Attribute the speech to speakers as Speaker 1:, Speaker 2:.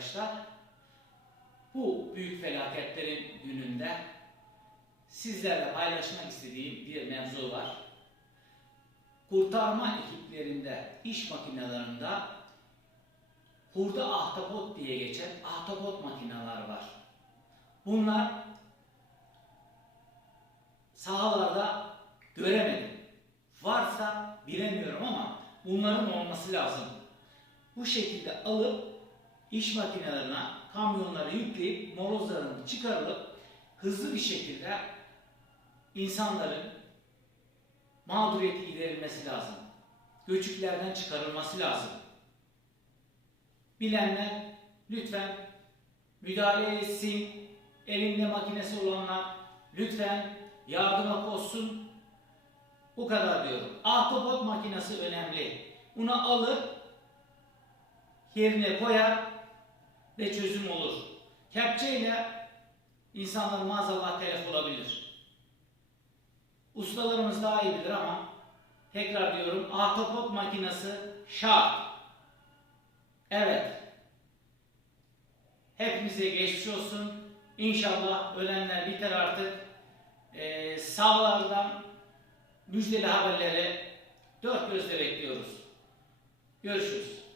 Speaker 1: arkadaşlar. Bu büyük felaketlerin gününde sizlerle paylaşmak istediğim bir mevzu var. Kurtarma ekiplerinde, iş makinelerinde hurda ahtapot diye geçen ahtapot makineler var. Bunlar sahalarda göremedim. Varsa bilemiyorum ama bunların olması lazım. Bu şekilde alıp iş makinelerine kamyonlara yükleyip molozların çıkarılıp hızlı bir şekilde insanların mağduriyeti giderilmesi lazım. Göçüklerden çıkarılması lazım. Bilenler lütfen müdahale etsin. Elinde makinesi olanlar lütfen yardıma koşsun. Bu kadar diyorum. Ahtapot makinesi önemli. Bunu alır, yerine koyar ve çözüm olur. Kepçeyle insanlar maazallah telef olabilir. Ustalarımız daha iyi bilir ama tekrar diyorum ahtapot makinesi şart. Evet. Hepimize geçmiş olsun. İnşallah ölenler biter artık. Ee, sağlardan müjdeli haberleri dört gözle bekliyoruz. Görüşürüz.